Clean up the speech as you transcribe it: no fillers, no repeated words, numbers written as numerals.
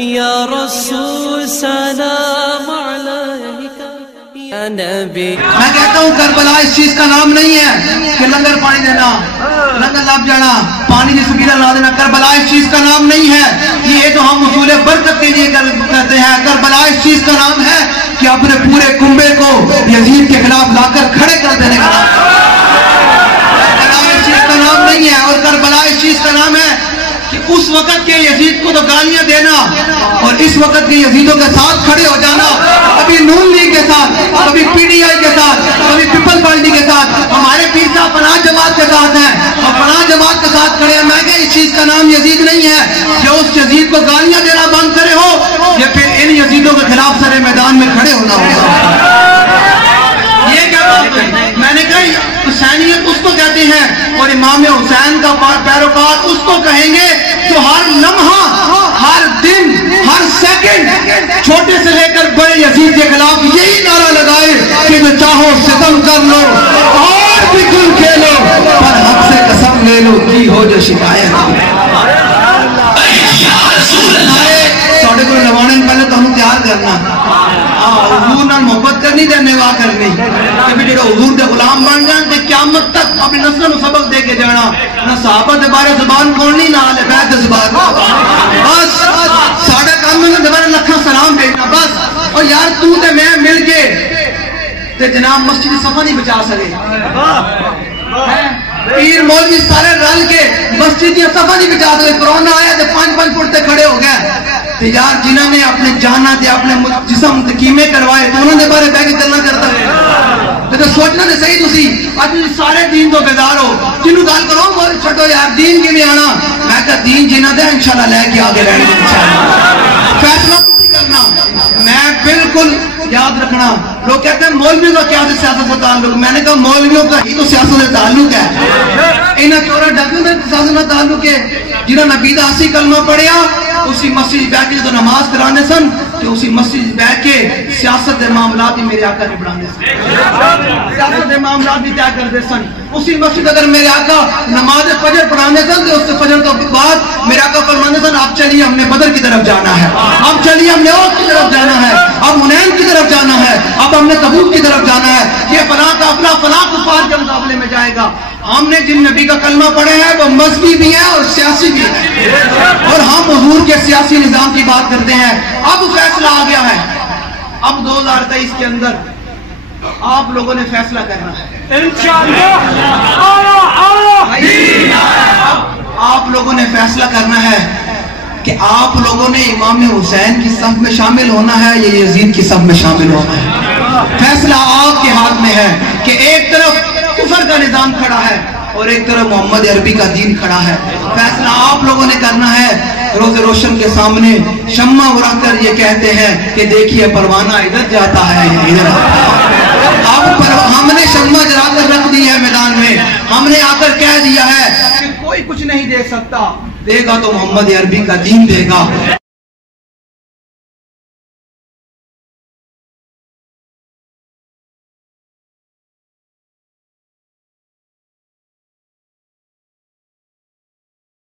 یا رسول سلام علیک یا نبی. میں کہتا ہوں کربلا اس چیز کا نام نہیں ہے کہ لنگر پانی دینا، لنگر لب جانا، پانی کی سبیلہ لا دینا. کربلا اس چیز کا نام نہیں ہے یہ جو ہم حصول برکت کے لیے کرتے ہیں. کربلا اس چیز کا نام ہے کہ اپنے پورے کنبے کو یزید کے خلاف لا کر کھڑے کر دینے کا نام. کربلا اس چیز کا نام نہیں ہے. اور کربلا اس چیز کا نام ہے کہ اس وقت کے یزید کو تو گالیاں دینا اور اس وقت کے یزیدوں کے ساتھ کھڑے ہو جانا. کبھی نون لیگ کے ساتھ، کبھی پی ڈی آئی کے ساتھ، کبھی پیپل پارٹی کے ساتھ. ہمارے پیر صاحب فلاں جماعت کے ساتھ ہیں اور فلاں جماعت کے ساتھ کھڑے ہیں. میں کہ اس چیز کا نام یزید نہیں ہے. یا اس یزید کو گالیاں دینا بند کرے ہو یا پھر ان یزیدوں کے خلاف سارے میدان میں کھڑے ہونا ہوگا. یہ کیا بات ہے؟ میں نے کہا حسینیت اس کو کہتے ہیں اور امام حسین کا پیروکار اس کو کہیں گے جو ہر لمحہ، ہر دن، ہر سیکنڈ چھوٹے سے لے کر بڑے یزید کے خلاف یہی نعرہ لگائے کہ جو چاہو ستم کر لو اور بھی گل کھیلو پر حق سے قسم لے لو کی ہو جو شکایت. ساڑھے کو لوانے پہلے تو ہم تیار کرنا حضور نال محبت کرنی تے نوا کرنی کہ بھی جڑا حضور دے غلام بن جان تے قیامت تک اپنی نسل نو سبق دے کے جانا. نہ صحابہ دے بارے زبان کھولنی نہ اہل بیت دے زبان. بس ساڈا کام ہے دوبارہ لکھاں سلام بھیجنا بس. اور یار تو تے میں مل کے تے جناب مسجد صفا نہیں بچا سکے. پیر مولوی سارے رل کے مسجد کی صفا نہیں بچا سکے. کرونا آیا تے 5-5 فٹ تے کھڑے ہو گئے. یار جنہوں نے اپنے جانا تے اپنے جسم کیمے کروائے تو انہوں نے بارے بہ کے گلنا کرتا ہے. تو سوچنا تے صحیح تسی اج سارے دین تو بیدار ہو. جنوں گل کرو بول چھڈو یار دین کیویں آنا. میں کہ دین جنہاں دے انشاءاللہ لے کے آگے رہنا انشاءاللہ. فیصلہ تسی کرنا. میں بالکل یاد رکھنا. لوگ کہتے ہیں مولویوں کا کیا سیاست سے تعلق. میں نے کہا مولویوں کا ہی تو سیاست سے تعلق ہے. انہاں چورا ڈاکیوں کا سیاست سے تعلق ہے. جنہاں نبی دا 80 کلمہ پڑھیا اسی مسجد بیٹھ کے تو نماز کرانے سن تو اسی مسجد بیٹھ کے سیاست دے معاملات ہی میرے آقا نے بڑھانے سن. سیاست دے معاملات بھی طے کرتے سن. اسی مسجد اگر میرے آقا نماز فجر پڑھانے سن تو اس سے فجر کے بعد میرے آقا فرمانے سن اب چلیے ہم نے بدر کی طرف جانا ہے، اب چلیے ہم نے احد کی طرف جانا ہے، اب حنین کی طرف جانا ہے، اب ہم نے تبوک کی طرف جانا ہے. یہ فلاں قافلہ فلاں کفار کے مقابلے میں جائے گا. ہم نے جن نبی کا کلمہ پڑھے ہیں وہ مذہبی بھی ہیں اور سیاسی بھی ہیں اور ہم حضور کے سیاسی نظام کی بات کرتے ہیں. اب فیصلہ آ گیا ہے. اب 2023 کے اندر آپ لوگوں نے فیصلہ کرنا ہے انشاءاللہ. آپ لوگوں نے فیصلہ کرنا ہے کہ آپ لوگوں نے امام حسین کی صف میں شامل ہونا ہے یا یزید کی صف میں شامل ہونا ہے. فیصلہ آپ کے ہاتھ میں ہے کہ ایک طرف کفر کا نظام کھڑا ہے اور ایک طرف محمد عربی کا دین کھڑا ہے. فیصلہ آپ لوگوں نے کرنا ہے. روز روشن کے سامنے شمع اڑا کر یہ کہتے ہیں کہ دیکھیے پروانہ ادھر جاتا ہے ادھر آتا ہے. اب ہم نے شمع جلا کر رکھ دی ہے میدان میں. ہم نے آ کر کہہ دیا ہے کہ کوئی کچھ نہیں دے سکتا. دے گا تو محمد عربی کا دین دے گا.